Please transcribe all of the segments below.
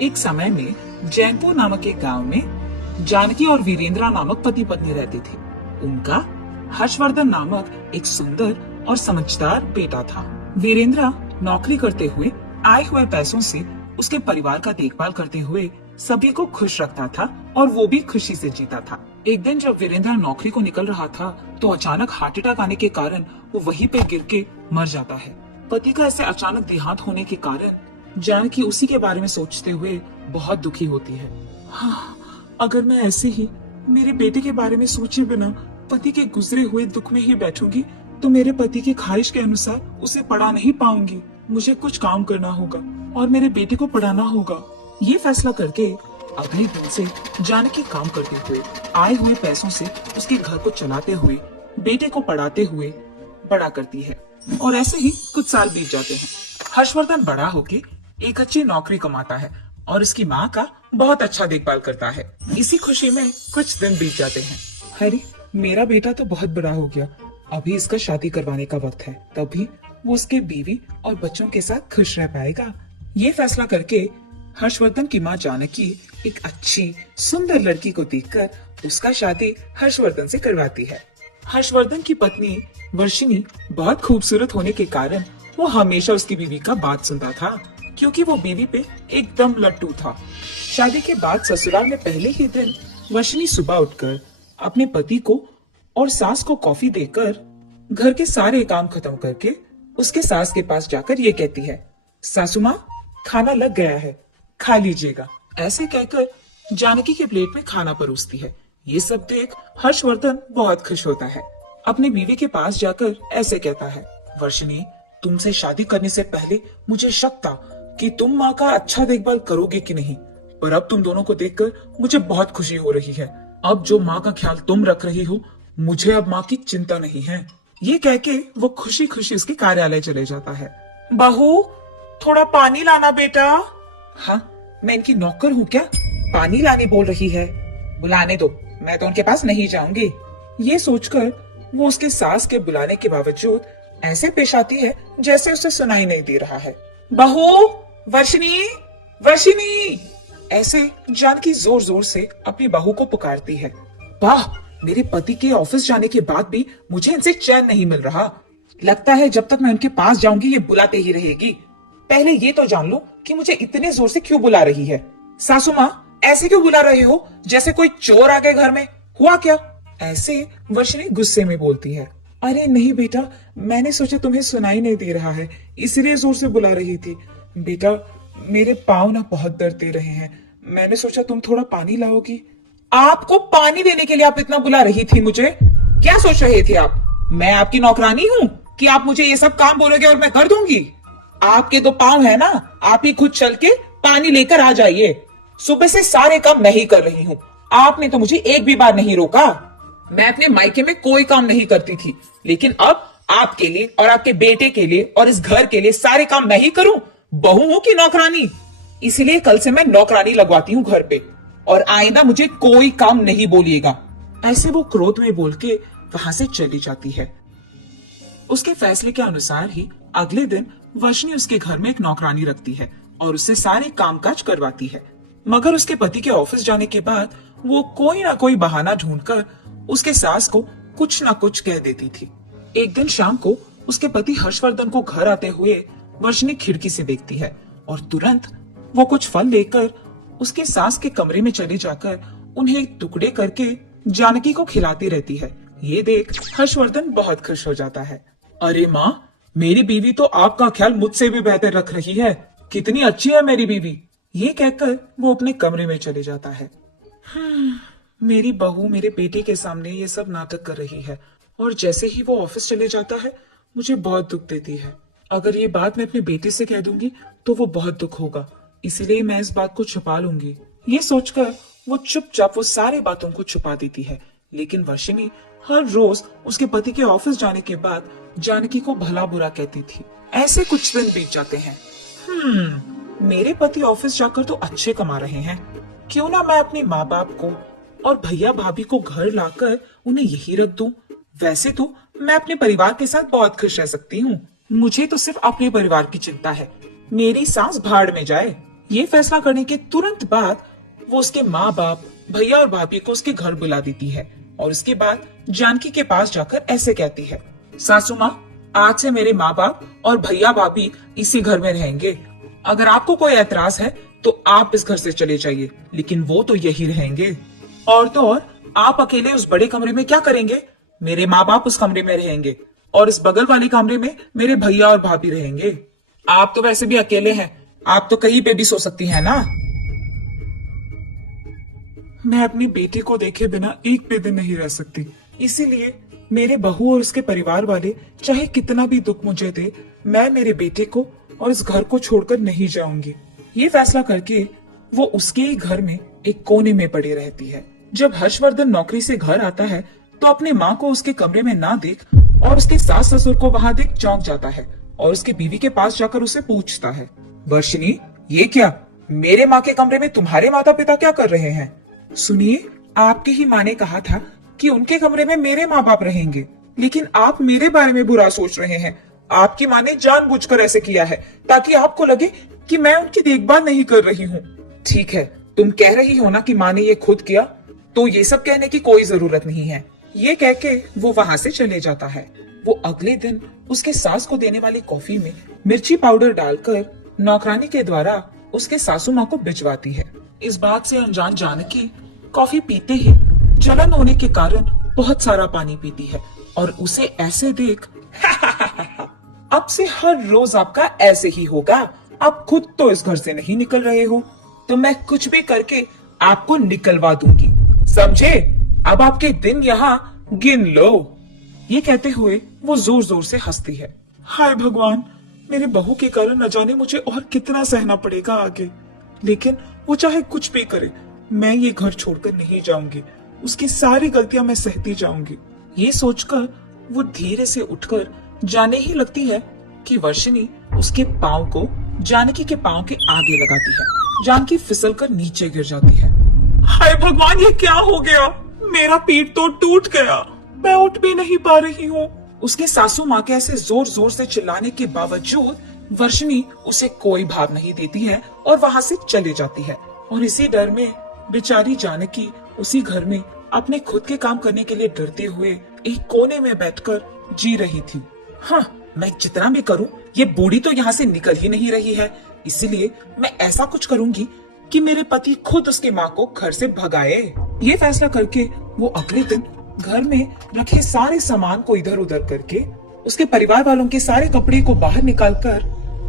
एक समय में जैनपुर नामक एक गांव में जानकी और वीरेंद्रा नामक पति पत्नी रहते थे। उनका हर्षवर्धन नामक एक सुंदर और समझदार बेटा था। वीरेंद्रा नौकरी करते हुए आए हुए पैसों से उसके परिवार का देखभाल करते हुए सभी को खुश रखता था और वो भी खुशी से जीता था। एक दिन जब वीरेंद्रा नौकरी को निकल रहा था तो अचानक हार्ट अटैक आने के कारण वो वहीं पे गिर के मर जाता है। पति का ऐसे अचानक देहांत होने के कारण जानकी उसी के बारे में सोचते हुए बहुत दुखी होती है। हाँ, अगर मैं ऐसे ही मेरे बेटे के बारे में सोचे बिना पति के गुजरे हुए दुख में ही बैठूंगी तो मेरे पति की ख्वाहिश के अनुसार उसे पढ़ा नहीं पाऊंगी। मुझे कुछ काम करना होगा और मेरे बेटे को पढ़ाना होगा। ये फैसला करके अगले दिन से जानकी काम करते हुए आए हुए पैसों से उसके घर को चलाते हुए बेटे को पढ़ाते हुए बड़ा करती है। और ऐसे ही कुछ साल बीत जाते हैं। हर्षवर्धन बड़ा होके एक अच्छी नौकरी कमाता है और उसकी माँ का बहुत अच्छा देखभाल करता है। इसी खुशी में कुछ दिन बीत जाते हैं। अरे, मेरा बेटा तो बहुत बड़ा हो गया, अभी इसका शादी करवाने का वक्त है, तभी वो उसके बीवी और बच्चों के साथ खुश रह पाएगा। ये फैसला करके हर्षवर्धन की माँ जानकी एक अच्छी सुंदर लड़की को देखकर उसका शादी हर्षवर्धन से करवाती है। हर्षवर्धन की पत्नी वर्षिनी बहुत खूबसूरत होने के कारण वो हमेशा उसकी बीवी का बात सुनता था, क्योंकि वो बीवी पे एकदम लट्टू था। शादी के बाद ससुराल में पहले ही दिन वर्षिनी सुबह उठकर अपने पति को और सास को कॉफी देकर घर के सारे काम खत्म करके उसके सास के पास जाकर ये कहती है, सासू माँ, खाना लग गया है, खा लीजिएगा। ऐसे कहकर जानकी के प्लेट में खाना परोसती है। ये सब देख हर्षवर्धन बहुत खुश होता है। अपनी बीवी के पास जाकर ऐसे कहता है, वर्षिनी, तुमसे शादी करने से पहले मुझे शक था कि तुम माँ का अच्छा देखभाल करोगे कि नहीं, पर अब तुम दोनों को देखकर मुझे बहुत खुशी हो रही है। अब जो माँ का ख्याल तुम रख रही हो, मुझे अब माँ की चिंता नहीं है। ये कह के वो खुशी खुशी उसके कार्यालय चले जाता है। बहू, थोड़ा पानी लाना बेटा। हाँ, मैं इनकी नौकर हूँ क्या, पानी लाने बोल रही है? बुलाने दो, मैं तो उनके पास नहीं जाऊंगी। ये सोचकर वो उसके सास के बुलाने के बावजूद ऐसे पेश आती है जैसे उसे सुनाई नहीं दे रहा है। बहू, वर्षिनी, वर्षिनी, ऐसे जानकी जोर जोर से अपनी बहू को पुकारती है। वाह, मेरे पति के ऑफिस जाने के बाद भी मुझे इनसे चैन नहीं मिल रहा। लगता है जब तक मैं उनके पास जाऊंगी ये बुलाते ही रहेगी। पहले ये तो जान लो कि मुझे इतने जोर से क्यों बुला रही है। सासू माँ, ऐसे क्यों बुला रहे हो जैसे कोई चोर आ गए घर में, हुआ क्या? ऐसे वर्षिनी गुस्से में बोलती है। अरे नहीं बेटा, मैंने सोचा तुम्हें सुनाई नहीं दे रहा है, इसलिए जोर से बुला रही थी। बेटा, मेरे पाँव ना बहुत दर्द दे रहे हैं, मैंने सोचा तुम थोड़ा पानी लाओगी। आपको पानी देने के लिए आप इतना बुला रही थी मुझे? क्या सोच रहे थे आप, मैं आपकी नौकरानी हूँ कि आप मुझे ये सब काम बोलोगे और मैं कर दूंगी? आपके तो पाँव है ना, आप ही खुद चल के पानी लेकर आ जाइए। सुबह से सारे काम मैं ही कर रही हूँ, आपने तो मुझे एक भी बार नहीं रोका। मैं अपने मायके में कोई काम नहीं करती थी, लेकिन अब आपके लिए और आपके बेटे के लिए और इस घर के लिए सारे काम मैं ही करूं? बहू हूं कि नौकरानी? इसलिए कल से मैं नौकरानी लगवाती हूँ घर पे, और आइंदा मुझे कोई काम नहीं बोलिएगा। ऐसे वो क्रोध में बोल के वहां से चली जाती है। उसके फैसले के अनुसार ही अगले दिन वर्षिनी उसके घर में एक नौकरानी रखती है और उससे सारे कामकाज करवाती है। मगर उसके पति के ऑफिस जाने के बाद वो कोई ना कोई बहाना ढूंढकर उसके सास को कुछ ना कुछ कह देती थी। एक दिन शाम को उसके पति हर्षवर्धन को घर आते हुए वर्षिनी खिड़की से देखती है और तुरंत वो कुछ फल लेकर उसके सास के कमरे में चले जाकर उन्हें टुकड़े करके जानकी को खिलाती रहती है। ये देख हर्षवर्धन बहुत खुश हो जाता है। अरे माँ, मेरी बीवी तो आपका ख्याल मुझसे भी बेहतर रख रही है, कितनी अच्छी है मेरी बीवी। ये कहकर वो अपने कमरे में चले जाता है। मेरी बहू मेरे बेटे के सामने ये सब नाटक कर रही है और जैसे ही वो ऑफिस चले जाता है मुझे बहुत दुख देती है। अगर ये बात मैं अपने बेटे से कह दूंगी तो वो बहुत दुख होगा, इसलिए मैं इस बात को छुपा लूंगी। ये सोचकर वो चुपचाप वो सारी बातों को छुपा देती है। लेकिन वर्षिनी हर रोज उसके पति के ऑफिस जाने के बाद जानकी को भला बुरा कहती थी। ऐसे कुछ दिन बीत जाते हैं। मेरे पति ऑफिस जाकर तो अच्छे कमा रहे हैं, क्यों ना मैं अपने माँ बाप को और भैया भाभी को घर लाकर उन्हें यही रख दूं। वैसे तो मैं अपने परिवार के साथ बहुत खुश रह सकती हूँ, मुझे तो सिर्फ अपने परिवार की चिंता है। मेरी सांस भाड़ में जाए। ये फैसला करने के तुरंत बाद वो उसके माँ बाप, भैया और भाभी को उसके घर बुला देती है और उसके बाद जानकी के पास जाकर ऐसे कहती है, सासू माँ, आज से मेरे माँ बाप और भैया भाभी इसी घर में रहेंगे। अगर आपको कोई ऐतराज है तो आप इस घर से चले जाइए, लेकिन वो तो यही रहेंगे। और तो और आप अकेले उस बड़े कमरे में क्या करेंगे? मेरे माँ बाप उस कमरे में रहेंगे और इस बगल वाले कमरे में मेरे भैया और भाभी रहेंगे। आप तो वैसे भी अकेले हैं, आप तो कहीं पे भी सो सकती हैं ना। मैं अपनी बेटी को देखे बिना एक भी दिन नहीं रह सकती, इसीलिए मेरे बहू और उसके परिवार वाले चाहे कितना भी दुख मुझे दे, मैं मेरे बेटे को और इस घर को छोड़कर नहीं जाऊंगी। ये फैसला करके वो उसके ही घर में एक कोने में पड़ी रहती है। जब हर्षवर्धन नौकरी से घर आता है तो अपने माँ को उसके कमरे में ना देख और उसके सास ससुर को वहां देख चौंक जाता है और उसके बीवी के पास जाकर उसे पूछता है, वर्षिनी, ये क्या? मेरे माँ के कमरे में तुम्हारे माता पिता क्या कर रहे हैं? सुनिए, आपकी ही माँ ने कहा था कि उनके कमरे में मेरे माँ बाप रहेंगे, लेकिन आप मेरे बारे में बुरा सोच रहे हैं। आपकी माँ ने जानबूझकर ऐसे किया है ताकि आपको लगे कि मैं उनकी देखभाल नहीं कर रही हूँ। ठीक है, तुम कह रही हो ना कि माँ ने ये खुद किया, तो ये सब कहने की कोई जरूरत नहीं है। ये कह के वो वहां से चले जाता है। वो अगले दिन उसके सास को देने वाली कॉफी में मिर्ची पाउडर डालकर नौकरानी के द्वारा उसके सासू माँ को भिजवाती है। इस बात से अनजान जानकी कॉफी पीते ही जलन होने के कारण बहुत सारा पानी पीती है और उसे ऐसे देख अब से हर रोज आपका ऐसे ही होगा। आप खुद तो इस घर से नहीं निकल रहे हो, तो मैं कुछ भी करके आपको निकलवा दूंगी, समझे? अब आपके दिन यहाँ गिन लो। ये कहते हुए वो जोर जोर से हंसती है। हाय भगवान, मेरे बहू के कारण न जाने मुझे और कितना सहना पड़ेगा आगे, लेकिन वो चाहे कुछ भी करे, मैं ये घर छोड़कर नहीं जाऊंगी। उसकी सारी गलतियां मैं सहती जाऊंगी। ये सोचकर वो धीरे से उठकर जाने ही लगती है कि वर्षिनी उसके पाँव को जानकी के पाँव के आगे लगाती है। जानकी फिसलकर नीचे गिर जाती है। हाय भगवान, ये क्या हो गया? मेरा पीठ तो टूट गया, मैं उठ भी नहीं पा रही हूँ। उसके सासू माँ के ऐसे जोर जोर से चिल्लाने के बावजूद वर्षिनी उसे कोई भाव नहीं देती है और वहाँ से चले जाती है। और इसी डर में बेचारी जानकी उसी घर में अपने खुद के काम करने के लिए डरते हुए एक कोने में बैठकर जी रही थी। हाँ, मैं जितना भी करूं, ये बूढ़ी तो यहाँ से निकल ही नहीं रही है, इसलिए मैं ऐसा कुछ करूंगी कि मेरे पति खुद उसके माँ को घर से भगाए। ये फैसला करके वो अगले दिन घर में रखे सारे सामान को इधर उधर करके उसके परिवार वालों के सारे कपड़े को बाहर निकालकर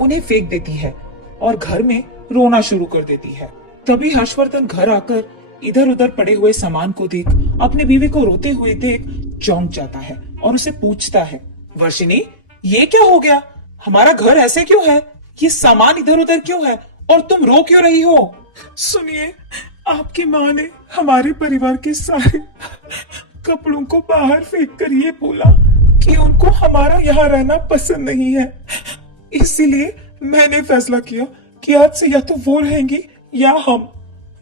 उन्हें फेंक देती है और घर में रोना शुरू कर देती है। तभी हर्षवर्धन घर आकर इधर उधर पड़े हुए सामान को देख अपनी बीवी को रोते हुए देख चौंक जाता है और उसे पूछता है, वर्षिनी, ये क्या हो गया? हमारा घर ऐसे क्यों है? ये सामान इधर उधर क्यों है और तुम रो क्यों रही हो? सुनिए, आपकी माँ ने हमारे परिवार के सारे कपड़ों को बाहर फेंक कर ये बोला कि उनको हमारा यहाँ रहना पसंद नहीं है, इसीलिए मैंने फैसला किया कि आज से या तो वो रहेंगी या हम।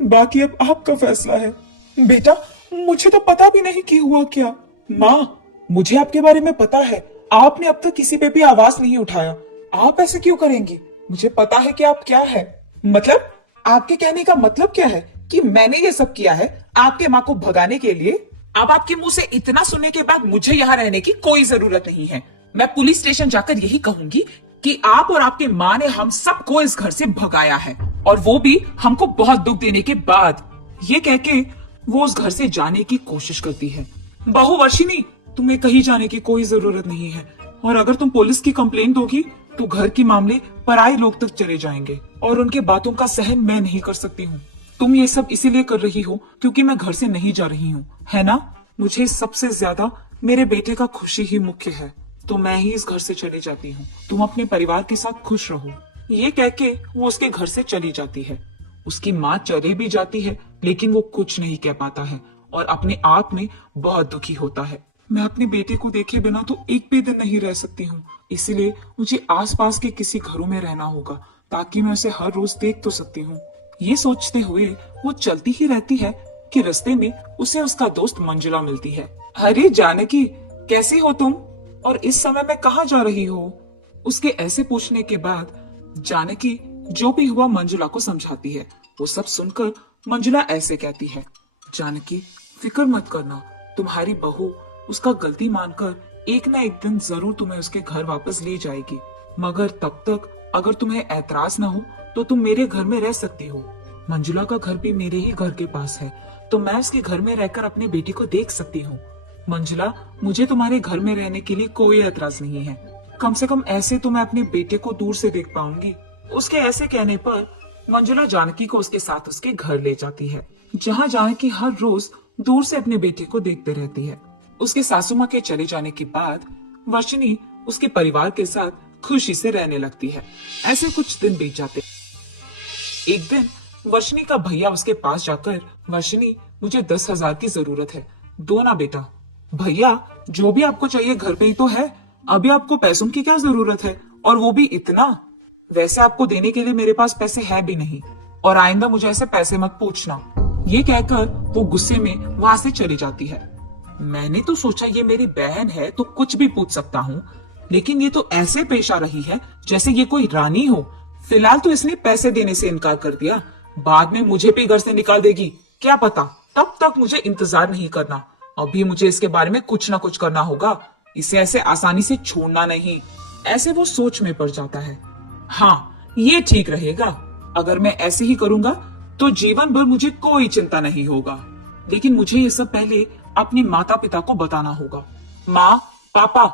बाकी अब आपका फैसला है। बेटा, मुझे तो पता भी नहीं कि हुआ क्या। माँ, मुझे आपके बारे में पता है, आपने अब तक किसी पे भी आवाज नहीं उठाया। आप ऐसे क्यों करेंगी? मुझे पता है कि आप क्या है। मतलब आपके कहने का मतलब क्या है कि मैंने ये सब किया है आपके माँ को भगाने के लिए? अब आपके मुंह से इतना सुनने के बाद मुझे यहाँ रहने की कोई जरूरत नहीं है। मैं पुलिस स्टेशन जाकर यही कहूंगी कि आप और आपके माँ ने हम सबको इस घर से भगाया है, और वो भी हमको बहुत दुख देने के बाद। ये कह के वो उस घर से जाने की कोशिश करती है। बहू वर्षिनी, तुम्हें कहीं जाने की कोई जरूरत नहीं है, और अगर तुम पुलिस की कंप्लेंट दोगी तो घर के मामले पराये लोग तक चले जाएंगे और उनके बातों का सहन मैं नहीं कर सकती हूँ। तुम ये सब इसीलिए कर रही हो क्योंकि मैं घर से नहीं जा रही हूँ, है ना? मुझे सबसे ज्यादा मेरे बेटे का खुशी ही मुख्य है, तो मैं ही इस घर से चली जाती हूँ। तुम अपने परिवार के साथ खुश रहो। ये कह के वो उसके घर से चली जाती है। उसकी माँ चली भी जाती है, लेकिन वो कुछ नहीं कह पाता है और अपने आप में बहुत दुखी होता है। मैं अपने बेटे को देखे बिना तो एक भी दिन नहीं रह सकती हूँ, इसीलिए मुझे आसपास के किसी घरों में रहना होगा ताकि मैं उसे हर रोज देख तो सकती हूँ। ये सोचते हुए वो चलती ही रहती है कि रास्ते में उसे उसका दोस्त मंजुला मिलती है। अरे जानकी, कैसी हो तुम? और इस समय में कहाँ जा रही हो? उसके ऐसे पूछने के बाद जानकी जो भी हुआ मंजुला को समझाती है। वो सब सुनकर मंजुला ऐसे कहती है, जानकी फिक्र मत करना, तुम्हारी बहू उसका गलती मानकर एक ना एक दिन जरूर तुम्हें उसके घर वापस ले जाएगी। मगर तब तक अगर तुम्हें ऐतराज ना हो तो तुम मेरे घर में रह सकती हो। मंजुला का घर भी मेरे ही घर के पास है, तो मैं उसके घर में रहकर अपनी बेटी को देख सकती हूँ। मंजुला, मुझे तुम्हारे घर में रहने के लिए कोई ऐतराज नहीं है। कम से कम ऐसे तो मैं अपने बेटे को दूर से देख पाऊंगी। उसके ऐसे कहने पर मंजुला जानकी को उसके साथ उसके घर ले जाती है, जहाँ जानकी हर रोज दूर से अपने बेटे को देखते रहती है। उसके सासू माँ के चले जाने के बाद वर्षिनी उसके परिवार के साथ खुशी से रहने लगती है। ऐसे कुछ दिन बीत जाते। एक दिन वर्षिनी का भैया उसके पास जाकर, वर्षिनी मुझे 10,000 की जरूरत है, दो ना बेटा। भैया, जो भी आपको चाहिए घर में ही तो है, अभी आपको पैसों की क्या जरूरत है, और वो भी इतना? वैसे आपको देने के लिए मेरे पास पैसे है भी नहीं, और आइंदा मुझे ऐसे पैसे मत पूछना। ये कहकर वो गुस्से में वहां से चली जाती है। मैंने तो सोचा ये मेरी बहन है तो कुछ भी पूछ सकता हूँ, लेकिन ये तो ऐसे पेश आ रही है जैसे ये कोई रानी हो। फिलहाल तो इसने पैसे देने से इनकार कर दिया, बाद में मुझे भी घर से निकाल देगी, क्या पता। तब तक मुझे इंतजार नहीं करना, अभी मुझे इसके बारे में कुछ ना कुछ करना होगा, इसे ऐसे आसानी से छोड़ना नहीं। ऐसे वो सोच में पड़ जाता है। हाँ, ये ठीक रहेगा, अगर मैं ऐसे ही करूंगा तो जीवन भर मुझे कोई चिंता नहीं होगा। लेकिन मुझे ये सब पहले अपने माता पिता को बताना होगा। माँ, पापा,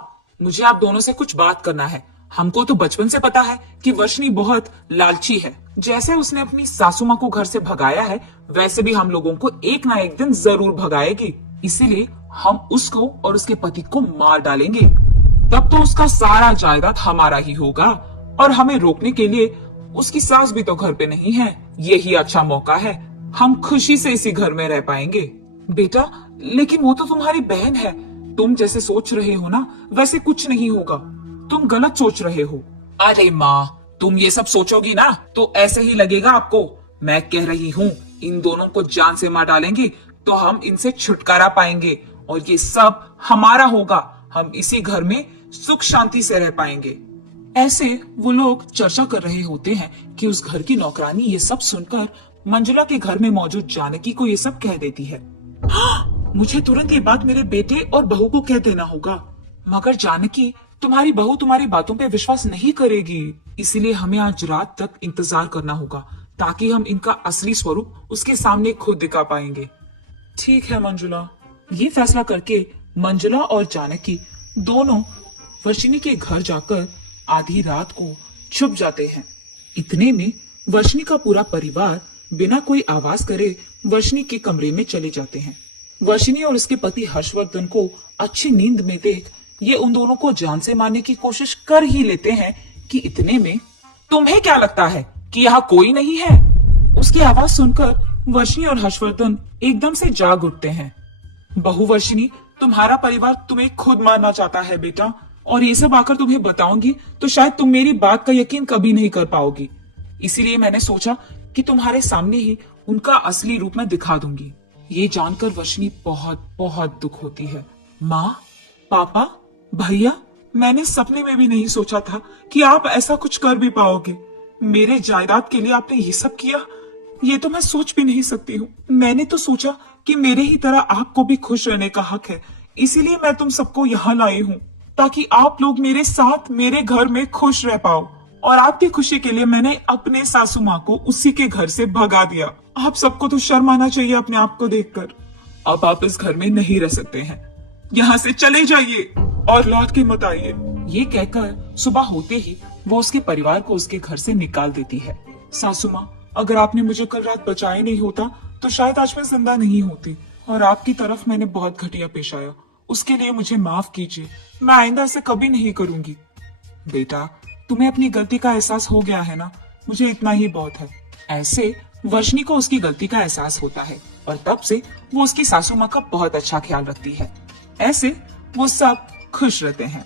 मुझे आप दोनों से कुछ बात करना है। हमको तो बचपन से पता है कि वर्षिनी बहुत लालची है। जैसे उसने अपनी सासू माँ को घर से भगाया है, वैसे भी हम लोगों को एक ना एक दिन जरूर भगाएगी। इसीलिए हम उसको और उसके पति को मार डालेंगे, तब तो उसका सारा जायदाद हमारा ही होगा, और हमें रोकने के लिए उसकी सास भी तो घर पे नहीं है। यही अच्छा मौका है, हम खुशी से इसी घर में रह पाएंगे। बेटा, लेकिन वो तो तुम्हारी बहन है, तुम जैसे सोच रहे हो ना वैसे कुछ नहीं होगा, तुम गलत सोच रहे हो। अरे माँ, तुम ये सब सोचोगी ना तो ऐसे ही लगेगा आपको। मैं कह रही हूँ, इन दोनों को जान से मार डालेंगे तो हम इनसे छुटकारा पाएंगे, और ये सब हमारा होगा। हम इसी घर में सुख शांति से रह पाएंगे। ऐसे वो लोग चर्चा कर रहे होते हैं कि उस घर की नौकरानी ये सब सुनकर मंजुला के घर में मौजूद जानकी को ये सब कह देती है। मुझे तुरंत ये बात मेरे बेटे और बहू को कह देना होगा। मगर जानकी, तुम्हारी बहू तुम्हारी बातों पे विश्वास नहीं करेगी, इसीलिए हमें आज रात तक इंतजार करना होगा, ताकि हम इनका असली स्वरूप उसके सामने खुद दिखा पाएंगे। ठीक है मंजुला। ये फैसला करके मंजुला और जानकी दोनों वर्षिनी के घर जाकर आधी रात को छुप जाते हैं। इतने में वर्षिनी का पूरा परिवार बिना कोई आवाज करे वर्षिनी के कमरे में चले जाते हैं। वर्षिनी और उसके पति हर्षवर्धन को अच्छी नींद में देख ये उन दोनों को जान से मारने की कोशिश कर ही लेते हैं कि इतने में, तुम्हें क्या लगता है कि यहाँ कोई नहीं है? उसकी आवाज सुनकर वर्षिनी और हर्षवर्धन एकदम से जाग उठते हैं। बहू वर्षिनी, तुम्हारा परिवार तुम्हें खुद मारना चाहता है बेटा, और ये सब आकर तुम्हें बताऊंगी तो शायद तुम मेरी बात का यकीन कभी नहीं कर पाओगी। इसीलिए मैंने सोचा कि तुम्हारे सामने ही उनका असली रूप मैं दिखा दूंगी। ये जानकर वर्षिनी बहुत बहुत दुख होती है। माँ, पापा, भैया, मैंने सपने में भी नहीं सोचा था कि आप ऐसा कुछ कर भी पाओगे। मेरे जायदाद के लिए आपने ये सब किया, ये तो मैं सोच भी नहीं सकती हूँ। मैंने तो सोचा कि मेरे ही तरह आपको भी खुश रहने का हक है, इसीलिए मैं तुम सबको यहाँ लाई हूँ, ताकि आप लोग मेरे साथ मेरे घर में खुश रह पाओ। और आपकी खुशी के लिए मैंने अपने सासू माँ को उसी के घर से भगा दिया। आप सबको तो शर्म आना चाहिए अपने आप को देखकर। अब आप इस घर में नहीं रह सकते हैं, यहाँ से चले जाइए और लौट के मत आइए। ये कहकर सुबह होते ही वो उसके परिवार को उसके घर से निकाल देती है। सासू माँ, अगर आपने मुझे कल रात बचाया नहीं होता तो शायद आज मैं जिंदा नहीं होती, और आपकी तरफ मैंने बहुत घटिया पेश आया, उसके लिए मुझे माफ कीजिए। मैं आइंदा ऐसे कभी नहीं करूंगी। बेटा, तुम्हें अपनी गलती का एहसास हो गया है ना, मुझे इतना ही बहुत है। ऐसे वर्षिनी को उसकी गलती का एहसास होता है, और तब से वो उसकी सासू माँ का बहुत अच्छा ख्याल रखती है। ऐसे वो सब खुश रहते हैं।